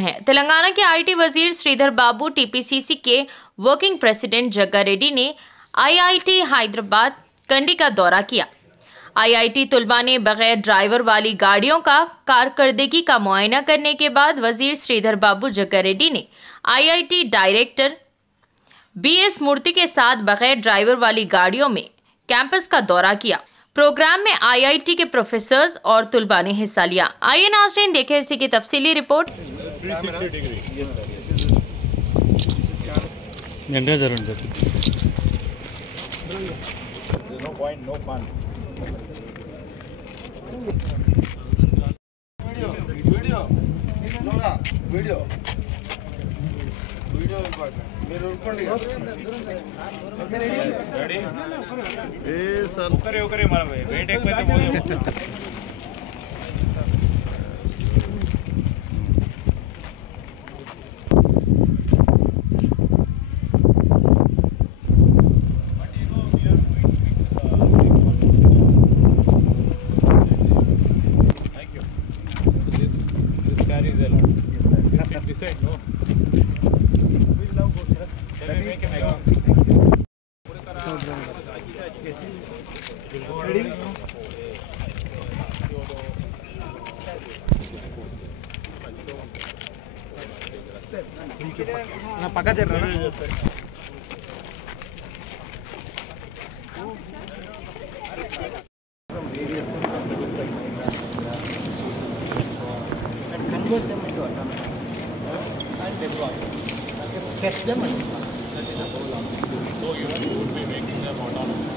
है। तेलंगाना के आईटी वजीर श्रीधर बाबू, टीपीसीसी के वर्किंग प्रेसिडेंट जग्गा रेड्डी ने आईआईटी हैदराबाद कंडी का दौरा किया। आईआईटी तुलबा ने बगैर ड्राइवर वाली गाड़ियों का कारकर्दगी का मुआयना करने के बाद वजीर श्रीधर बाबू जग्गा रेड्डी ने आईआईटी डायरेक्टर बीएस मूर्ति के साथ बगैर ड्राइवर वाली गाड़ियों में कैंपस का दौरा किया। प्रोग्राम में आईआईटी के प्रोफेसर्स और तुलबा ने हिस्सा लिया। आइए नाज़रीन देखें इसी की तफसीली रिपोर्ट। पक्का चल रहा है। Convert them into autonomous and deploy. Test them and deploy. That is the whole objective. So you would be making them autonomous.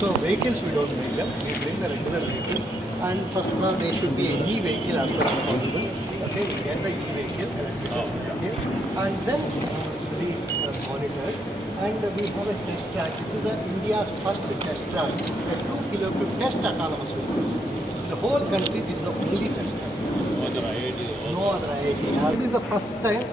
So vehicles we don't make them. We bring the regular vehicles, and first of all they should be an e-vehicle as far as possible. Okay, we get the e-vehicle, okay, and then we monitor. And we have a test track. This is India's first test track, a 2 kilometer test autonomous vehicles. The whole country is the only test track. No other IIT. This is the first time.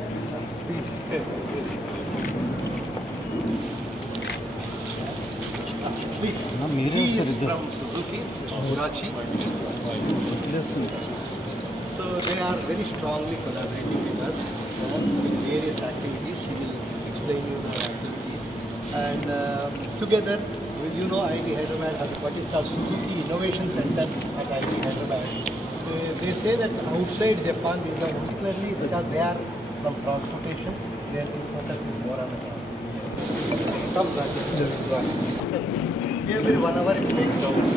Please. He is from Suzuki, Karachi. So they are very strongly collaborating with us in various activities. She will explain you the activities. And together, well, you know, IIT Hyderabad has what is called Suzuki Innovation Center at IIT Hyderabad. They say that outside Japan, particularly because they are from transportation, their focus is more on the transportation. Some practices. Every 1 hour it makes rounds.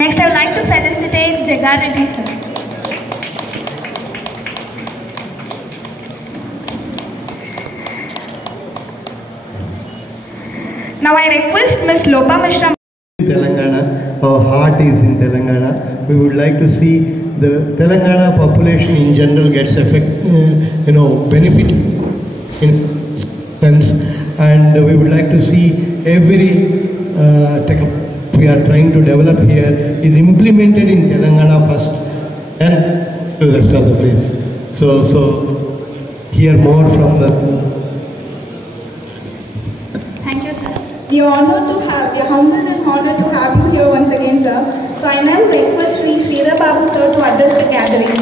Next, I would like to felicitate Jagga Reddy sir. Now I request Ms. Lopa Mishra. Telangana, our heart is in Telangana. We would like to see the Telangana population in general gets benefit in sense, and we would like to see every tech we are trying to develop here is implemented in Telangana first and to the rest of the place. So hear more from the. Thank you, sir. We are humbled and honored to have you here once again, sir. So I now request Sridhar Babu sir to address the gathering.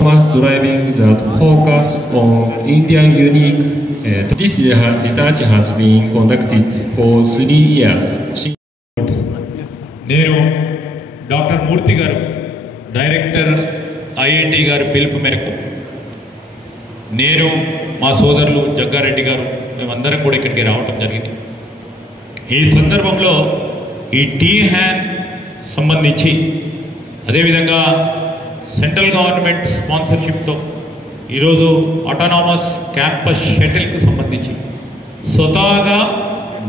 Master driving that focus on Indian unique. This research has been conducted for 3 years. నేను డాక్టర్ మూర్తి గారు director IIT గారు పిలుపు మేరకు నేను మా సోదరులు జగ్గారెడ్డి గారు మేమందరం కూడా ఇక్కడికి రావటం జరిగింది. ఈ సందర్భంలో ఈ టీ-హ్యాన్ సంబంధించి అదేవిధంగా సెంట్రల్ గవర్నమెంట్ స్పాన్సర్షిప్తో ఈరోజు ఆటోనామస్ క్యాంపస్ షటిల్కి సంబంధించి స్వతహాగా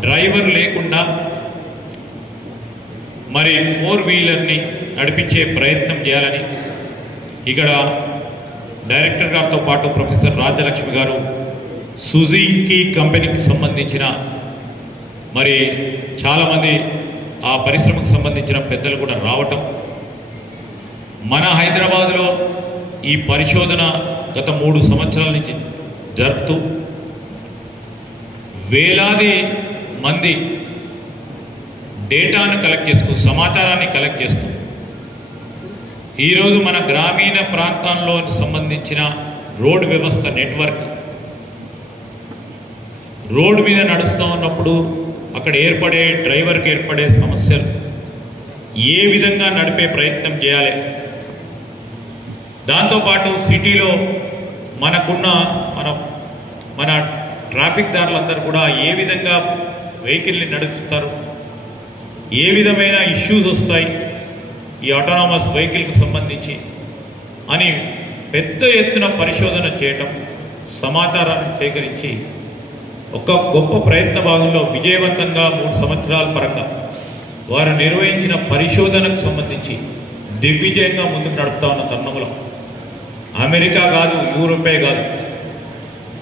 డ్రైవర్ లేకుండా మరి 4-వీలర్ని నడిపించే ప్రయత్నం చేయాలని ఇక్కడ డైరెక్టర్ గారితో పాటు ప్రొఫెసర్ రాజ్యలక్ష్మి గారు సుజుకి కంపెనీకి సంబంధించిన మరి చాలామంది ఆ పరిశ్రమకు సంబంధించిన పెద్దలు కూడా రావటం, మన హైదరాబాద్లో ఈ పరిశోధన గత 3 సంవత్సరాల నుంచి జరుపుతూ వేలాది మంది డేటాను కలెక్ట్ చేస్తూ సమాచారాన్ని కలెక్ట్ చేస్తూ ఈరోజు మన గ్రామీణ ప్రాంతాల్లో సంబంధించిన రోడ్డు వ్యవస్థ నెట్వర్క్, రోడ్డు మీద నడుస్తూ ఉన్నప్పుడు అక్కడ ఏర్పడే డ్రైవర్కి ఏర్పడే సమస్యలు ఏ విధంగా నడిపే ప్రయత్నం చేయాలి, దాంతోపాటు సిటీలో మనకున్న మన ట్రాఫిక్ దారులందరూ కూడా ఏ విధంగా వెహికల్ని నడుపుతారు, ఏ విధమైన ఇష్యూస్ వస్తాయి ఈ ఆటోనామస్ వెహికల్కి సంబంధించి అని పెద్ద ఎత్తున పరిశోధన చేయటం, సమాచారాన్ని సేకరించి ఒక గొప్ప ప్రయత్న భాగంలో విజయవంతంగా 3 సంవత్సరాల పరంగా వారు నిర్వహించిన పరిశోధనకు సంబంధించి దిగ్విజయంగా ముందుకు నడుపుతా ఉన్న తరుణంలో అమెరికా కాదు, యూరోపే కాదు,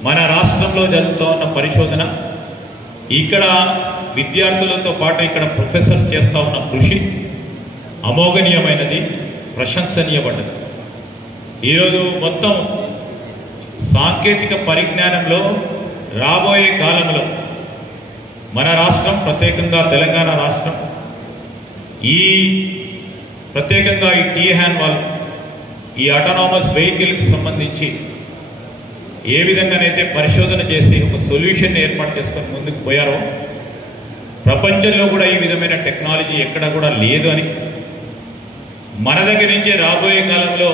మన రాష్ట్రంలో జరుగుతూ ఉన్న పరిశోధన, ఇక్కడ విద్యార్థులతో పాటు ఇక్కడ ప్రొఫెసర్స్ చేస్తూ ఉన్న కృషి అమోఘనీయమైనది, ప్రశంసనీయపడ్డది. ఈరోజు మొత్తం సాంకేతిక పరిజ్ఞానంలో రాబోయే కాలంలో మన రాష్ట్రం, ప్రత్యేకంగా తెలంగాణ రాష్ట్రం ఈ ప్రత్యేకంగా ఈ టీ-హ్యాన్ వాళ్ళు ఈ ఆటోనామస్ వెహికల్కి సంబంధించి ఏ విధంగానైతే పరిశోధన చేసి ఒక సొల్యూషన్ ఏర్పాటు చేసుకొని ముందుకు పోయారో, ప్రపంచంలో కూడా ఈ విధమైన టెక్నాలజీ ఎక్కడ కూడా లేదు అని, మన దగ్గర నుంచే రాబోయే కాలంలో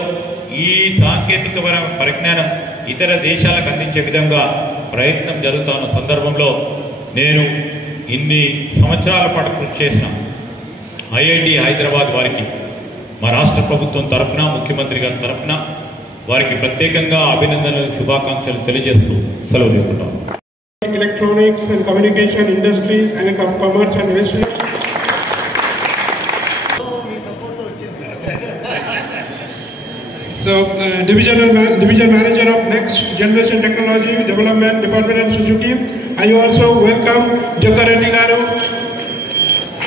ఈ సాంకేతిక పరిజ్ఞానం ఇతర దేశాలకు అందించే విధంగా ప్రయత్నం జరుగుతున్న సందర్భంలో నేను ఇన్ని సంవత్సరాల పాటు కృషి చేసిన ఐఐటి హైదరాబాద్ వారికి మా రాష్ట్ర ప్రభుత్వం తరఫున, ముఖ్యమంత్రి గారి తరఫున వారికి ప్రత్యేకంగా అభినందనలు, శుభాకాంక్షలు తెలియజేస్తూ సెలవు తీసుకుంటాం. Electronics and communication industries and commerce and industry. So, division manager of Next Generation Technology Development Department at Suzuki. I also welcome Jaggareddy Garu.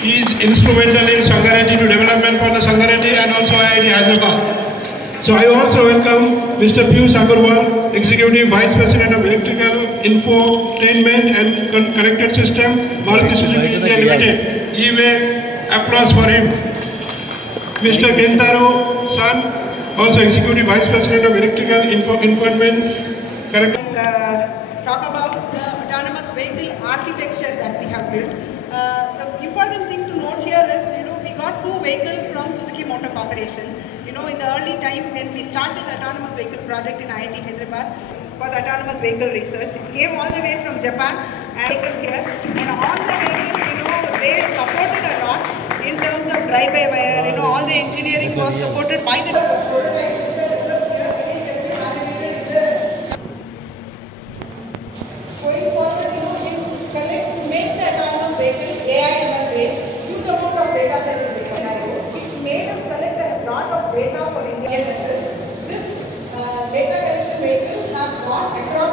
He is instrumental in Sangareddy to development for the Sangareddy and also IIT Hyderabad. So I also welcome Mr. Piyush Agarwal, Executive Vice President of Electrical Infotainment and Connected System, Maruti Suzuki India Limited. Give a applause for him. Mr. Kentaro San, also Executive Vice President of Electrical Infotainment. Talk about the autonomous vehicle architecture that we have built. The important thing to note here is, we got 2 vehicles from Suzuki Motor Corporation. In the early time when we started the autonomous vehicle project in IIT Hyderabad for the autonomous vehicle research, it came all the way from Japan and here. And on the vehicle, they supported a lot in terms of drive-by-wire. All the engineering was supported by the going forward, to make the autonomous vehicle AI/ML based, huge amount of data set is required, which made us collect a lot of data for Indian business. This data collection vehicle have gone across